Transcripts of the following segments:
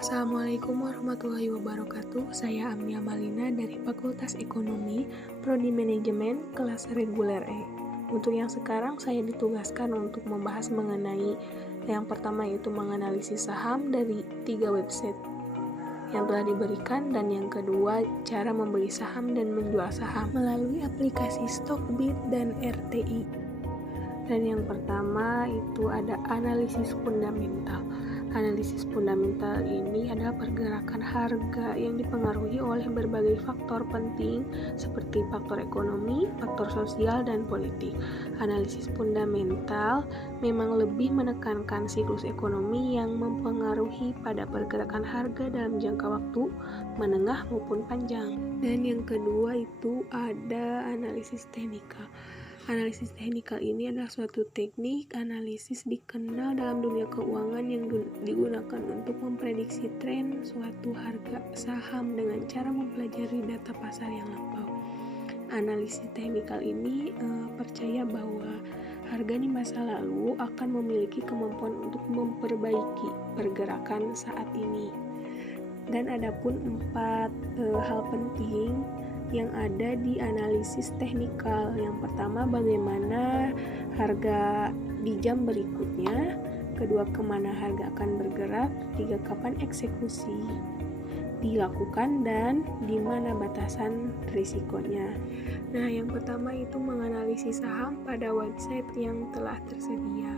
Assalamualaikum warahmatullahi wabarakatuh. Saya Amnia Malina dari Fakultas Ekonomi, Prodi Manajemen, kelas reguler E. Untuk yang sekarang saya ditugaskan untuk membahas mengenai yang pertama yaitu menganalisis saham dari 3 website yang telah diberikan, dan yang kedua cara membeli saham dan menjual saham melalui aplikasi Stockbit dan RTI. Dan yang pertama itu ada analisis fundamental. Analisis fundamental ini adalah pergerakan harga yang dipengaruhi oleh berbagai faktor penting seperti faktor ekonomi, faktor sosial, dan politik. Analisis fundamental memang lebih menekankan siklus ekonomi yang mempengaruhi pada pergerakan harga dalam jangka waktu menengah maupun panjang. Dan yang kedua itu ada analisis teknikal. Analisis teknikal ini adalah suatu teknik analisis dikenal dalam dunia keuangan yang digunakan untuk memprediksi tren suatu harga saham dengan cara mempelajari data pasar yang lampau. Analisis teknikal ini percaya bahwa harga di masa lalu akan memiliki kemampuan untuk memperbaiki pergerakan saat ini. Dan adapun 4 hal penting yang ada di analisis teknikal. Yang pertama, bagaimana harga di jam berikutnya. Kedua, kemana harga akan bergerak. Tiga, kapan eksekusi dilakukan dan di mana batasan risikonya. Nah, yang pertama itu menganalisis saham pada website yang telah tersedia.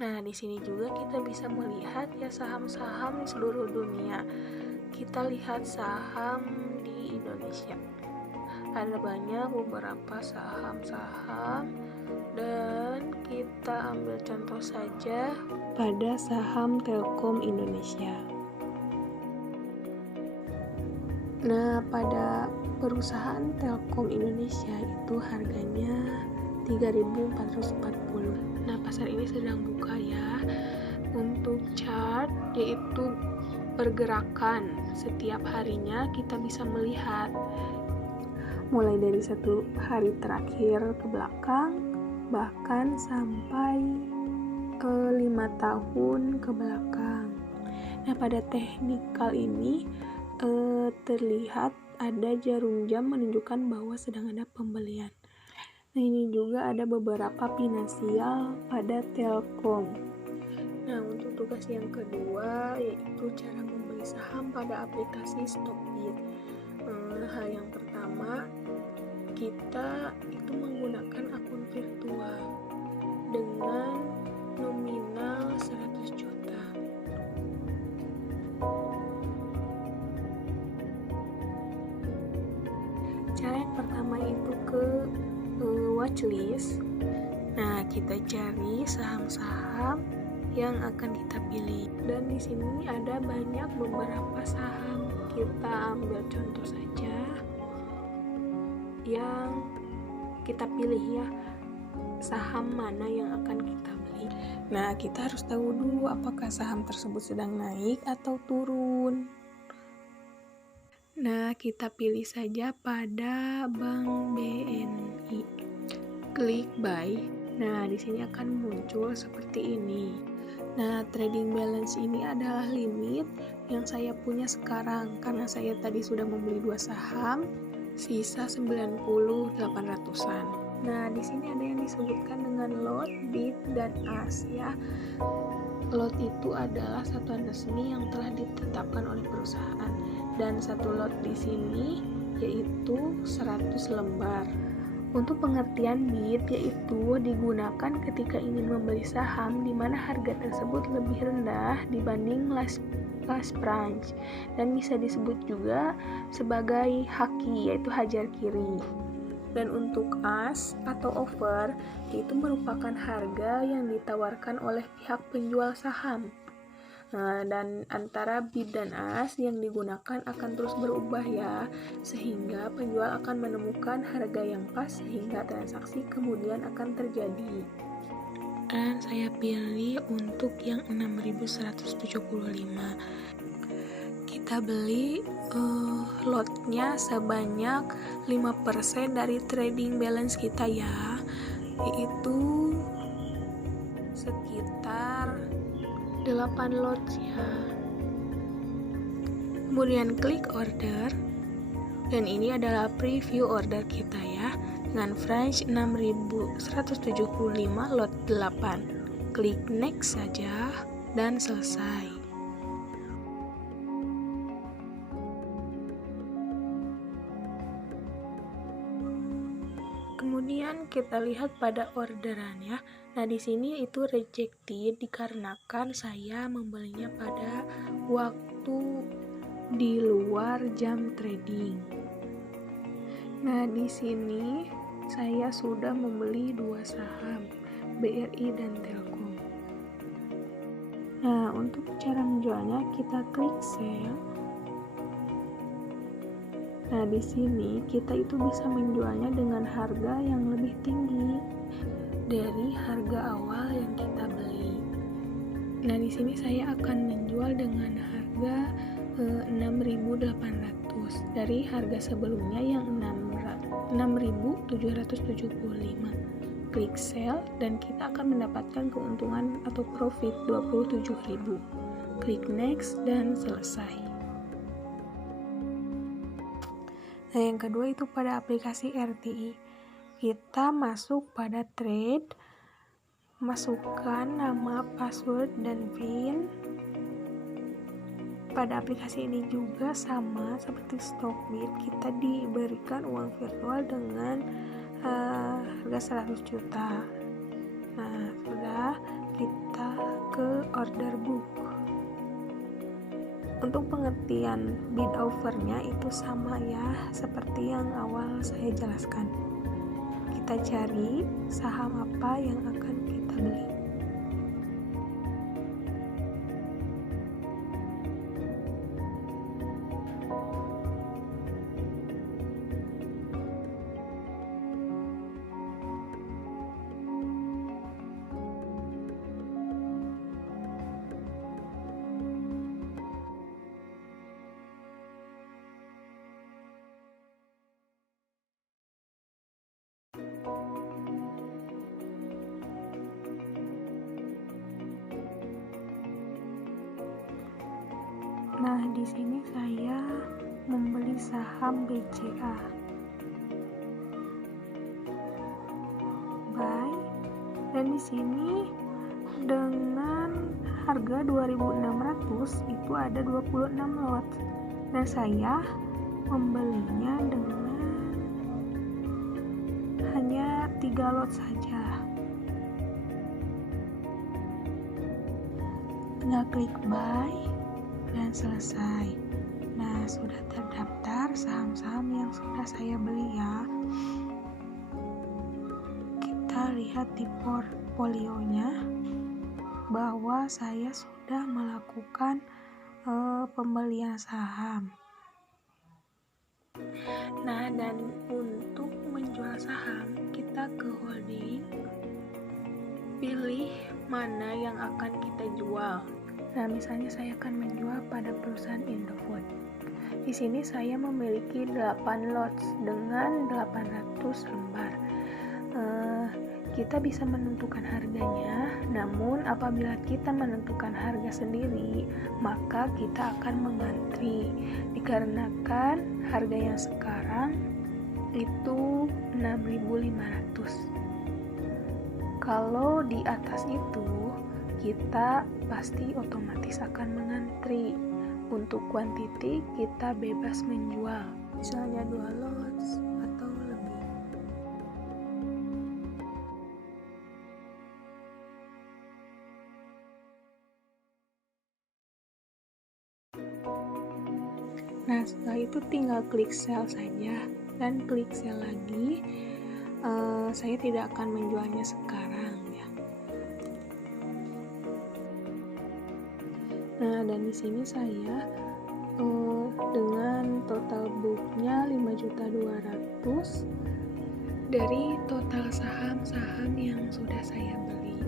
Nah, di sini juga kita bisa melihat ya saham-saham di seluruh dunia. Kita lihat saham di Indonesia. Ada banyak beberapa saham-saham, dan kita ambil contoh saja pada saham Telkom Indonesia. Nah, pada perusahaan Telkom Indonesia itu harganya 3.440. Nah, pasar ini sedang buka ya. Untuk chart yaitu pergerakan setiap harinya kita bisa melihat mulai dari 1 hari terakhir ke belakang, bahkan sampai 5 tahun ke belakang. Nah, pada teknikal ini terlihat ada jarum jam menunjukkan bahwa sedang ada pembelian. Nah, ini juga ada beberapa finansial pada Telkom. Nah, untuk tugas yang kedua yaitu cara membeli saham pada aplikasi Stockbit. Hal yang pertama, kita itu menggunakan akun virtual dengan nominal 100 juta. Cara yang pertama itu ke watchlist. Nah, kita cari saham-saham yang akan kita pilih. Dan di sini ada banyak beberapa saham. Kita ambil contoh saja yang kita pilih ya, saham mana yang akan kita beli. Nah, kita harus tahu dulu apakah saham tersebut sedang naik atau turun. Nah, kita pilih saja pada Bank BNI. Klik buy. Nah, di sini akan muncul seperti ini. Nah, trading balance ini adalah limit yang saya punya sekarang karena saya tadi sudah membeli 2 saham, sisa 98.800-an. Nah, di sini ada yang disebutkan dengan lot, bid, dan as ya. Lot itu adalah satuan resmi yang telah ditetapkan oleh perusahaan, dan satu lot di sini yaitu 100 lembar. Untuk pengertian bid yaitu digunakan ketika ingin membeli saham di mana harga tersebut lebih rendah dibanding last price, dan bisa disebut juga sebagai haki yaitu hajar kiri. Dan untuk as atau offer itu merupakan harga yang ditawarkan oleh pihak penjual saham. Nah, dan antara bid dan as yang digunakan akan terus berubah ya, sehingga penjual akan menemukan harga yang pas sehingga transaksi kemudian akan terjadi. Dan saya pilih untuk yang 6.175. Kita kita beli lotnya sebanyak 5% dari trading balance kita ya, yaitu sekitar 8 lot ya. Kemudian klik order, dan ini adalah preview order kita ya, dengan French 6175 lot 8. Klik next saja dan selesai. Kemudian kita lihat pada orderannya. Nah, di sini itu rejected dikarenakan saya membelinya pada waktu di luar jam trading. Nah, di sini saya sudah membeli 2 saham, BRI dan Telkom. Nah, untuk cara menjualnya kita klik sell. Nah, di sini kita itu bisa menjualnya dengan harga yang lebih tinggi dari harga awal yang kita beli. Nah, di sini saya akan menjual dengan harga 6.800 dari harga sebelumnya yang 6.775. Klik sell dan kita akan mendapatkan keuntungan atau profit 27.000. Klik next dan selesai. Nah, yang kedua itu pada aplikasi RTI. Kita masuk pada trade, masukkan nama, password, dan PIN. Pada aplikasi ini juga sama seperti Stockbit, kita diberikan uang virtual dengan harga 100 juta. Nah, sudah, kita ke order book. Untuk pengertian bid offernya itu sama ya, seperti yang awal saya jelaskan. Kita cari saham apa yang akan kita beli. Nah, di sini saya membeli saham BCA. Buy. Dan di sini dengan harga 2.600 itu ada 26 lot. Dan saya membelinya dengan hanya 3 lot saja. Tinggal klik buy dan selesai. Nah, sudah terdaftar saham-saham yang sudah saya beli ya. Kita lihat di portfolionya bahwa saya sudah melakukan pembelian saham. Nah, dan untuk menjual saham kita ke holding, pilih mana yang akan kita jual. Nah, misalnya saya akan menjual pada perusahaan Indofood. Di sini saya memiliki 8 lots dengan 800 lembar. Kita bisa menentukan harganya, namun apabila kita menentukan harga sendiri, maka kita akan mengantri. Dikarenakan harga yang sekarang itu 6.500. Kalau di atas itu, kita pasti otomatis akan mengantri. Untuk kuantiti kita bebas menjual, misalnya 2 lots atau lebih. Nah, setelah itu tinggal klik sell saja dan klik sell lagi. Saya tidak akan menjualnya sekarang ya. Nah, dan di sini saya dengan total booknya 5.200.000 dari total saham-saham yang sudah saya beli.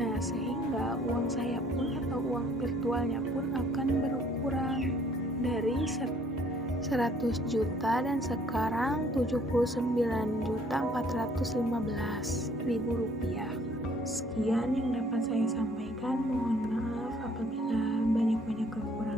Nah, sehingga uang saya pun atau uang virtualnya pun akan berkurang dari 100 juta dan sekarang 79.415.000 rupiah. Sekian yang dapat saya sampaikan. Mohon maaf apabila banyak-banyak kekurangan.